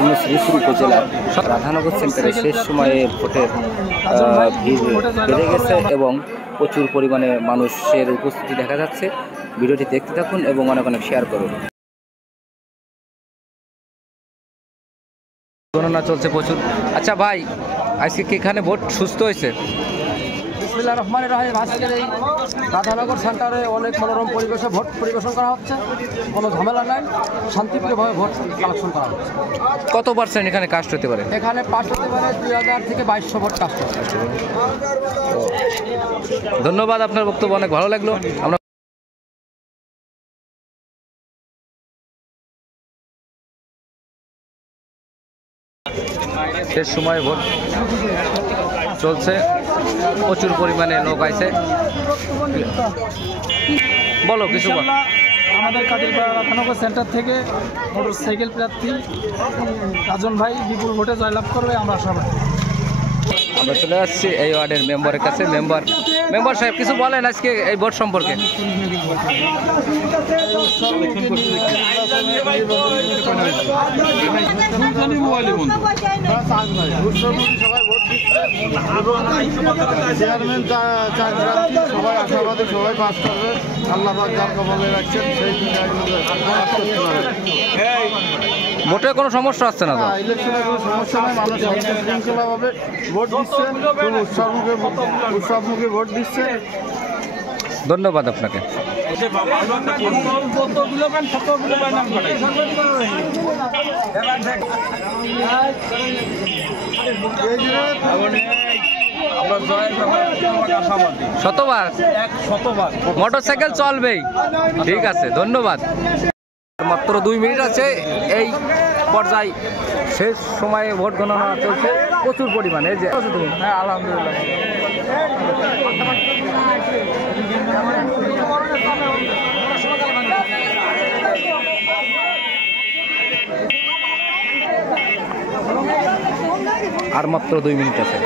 আসন্ন শ্রীপুর উপজেলার রাধানগর সেন্টারে শেষ সময়ে ভোটের ভিড় বেড়ে গেছে এবং প্রচুর পরিমাণে মানুষের উপস্থিতি দেখা যাচ্ছে। ভিডিওটি দেখতে থাকুন এবং অনেক অনেক শেয়ার করুন। গণনা চলছে প্রচুর। আচ্ছা ভাই, আজকে কি এখানে ভোট সুস্থ হয়েছে? বিসমিল্লাহির রহমানির রহিম। আজকের এই রাধানগর সেন্টারে অনেক মনোরম পরিবেশে ভোট পরিবেশন করা হচ্ছে, কোনো ঝামেলা নাই, শান্তিপ্রিয়ভাবে ভোট কালেকশন করা হচ্ছে। কত পার্সেন্ট এখানে কাস্ট হতে পারে? এখানে পাস হতে পারে 2000 থেকে 2200 ভোট কাস্ট হবে। ধন্যবাদ, আপনার বক্তব্য অনেক ভালো লাগলো। আমরা শেষ সময় ভোট চলছে, প্রচুর পরিমাণে লোক আছে। বলো কিছু। আমাদের কাদিরপাড়া রাধানগর সেন্টার থেকে মোটরসাইকেল প্রার্থী রাজন ভাই বিপুল ভোটে জয়লাভ করবে আমরা সবাই। আমরা চলে আসছি এই ওয়ার্ডের মেম্বারের কাছে। মেম্বার সাহেব কিছু বলেন আজকে এই ভোট সম্পর্কে। চেয়ারম্যান সবাই আশাবাদী, সবাই পাস করবে। আল্লাহ পাক যার কপালে রাখছেন সেই ভোটে কোনো সমস্যা আসছে না তো? ইলেকশনে কোনো সমস্যা নেই, মানুষ শৃঙ্খলাভাবে ভোট দিচ্ছে, উৎসবমুখী ভোট দিচ্ছে। ধন্যবাদ আপনাকে। শতভাগ মোটরসাইকেল চলবেই। ঠিক আছে, ধন্যবাদ। মাত্র 2 মিনিট আছে এই পর্যায়ে শেষ সময়ে ভোট গণনা চলছে প্রচুর পরিমাণে। যে হ্যাঁ, আলহামদুলিল্লাহ। আর মাত্র 2 মিনিট আছে।